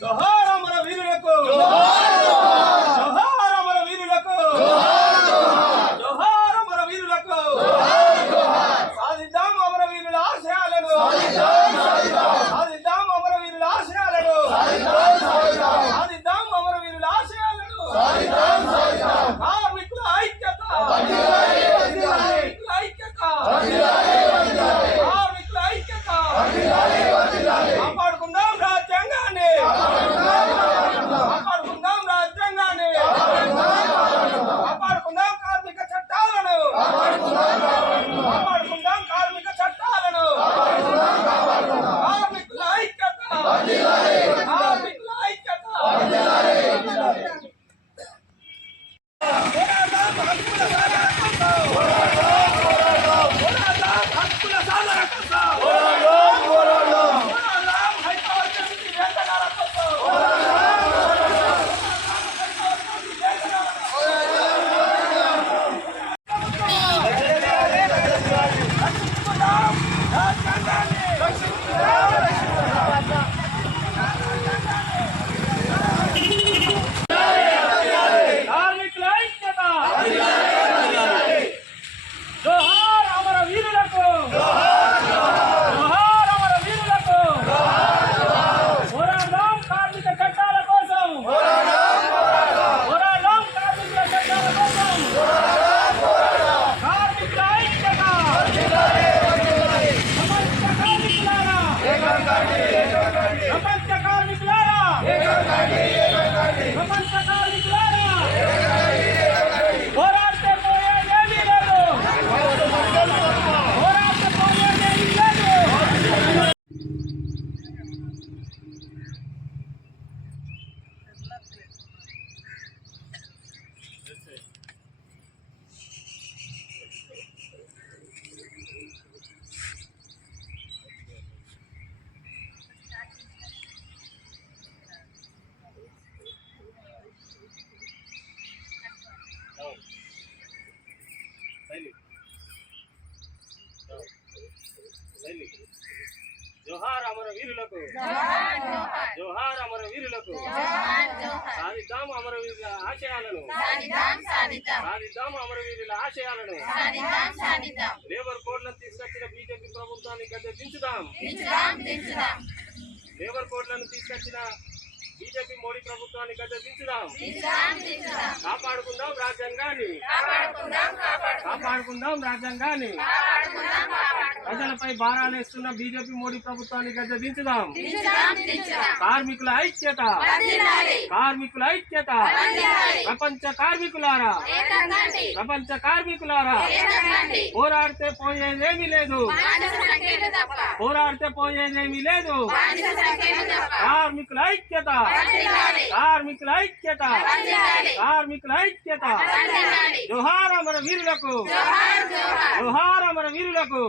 జోహార్ అమర వీరులకు జోహార్ అమర వీరులకు జోహార్ అమర వీరులకు సాధిద్దాం అమర వీరుల ఆశయాలను సాధిద్దాం అమర వీరుల ఆశయాలను సాధిద్దాం అమర వీరుల ఆశయాలను కార్మికుల ఐక్యత కార్మికుల ఐక్యత కార్మికుల ఐక్యత కాపాడుకుందాం రాజ్యాంగాన్ని కాపాడుకుందాం రాజ్యాంగాన్ని కాపాడుకుందాం కార్మిక చట్టాలను కాపాడుకుందాం కార్మిక చట్టాలను కార్మికుల ఐక్యత కార్మికుల ఐక్యత జోహార్ అమర వీరులకు జోహార్ అమర వీరులకు పోరాడదాం కార్మిక చట్టాల కోసం పోరాడదాం కార్మిక చట్టాల కోసం కార్మికుల ఐక్యత ప్రపంచ కార్మికులారా ప్రపంచ కార్మికులారా ప్రపంచ కార్మికులారా పోరాడితే పోయేదేమీ లేదు పోరాడితే పోయేదేమీ లేదు జోహార్ అమర వీరులకు జోహార్ అమర వీరులకు సాధిద్దాం అమర వీరుల ఆశయాలను సాధిద్దాం అమర వీరుల ఆశయాలను లేబర్ కోడ్లను తీసుకొచ్చిన బీజేపీ ప్రభుత్వాన్ని గద్దె దించుదాం లేబర్ కోడ్లను తీసుకొచ్చిన బీజేపీ మోడీ ప్రభుత్వాన్ని గద్దె దించుదాం కాపాడుకుందాం రాజ్యాంగాన్ని కాపాడుకుందాం రాజ్యాంగాన్ని ప్రజలపై భారాలేస్తున్న బీజేపీ మోడీ ప్రభుత్వాన్ని గద్దె దించుదాం కార్మికుల ఐక్యత కార్మికుల ఐక్యత ప్రపంచ కార్మికులారా ప్రపంచ కార్మికులారా పోరాడితే పోయేదేమీ లేదు పోరాడితే పోయేదేమీ లేదు కార్మికుల ఐక్యత కార్మికుల ఐక్యత కార్మికుల ఐక్యత జోహార్ అమర వీరులకు జోహార్ అమర వీరులకు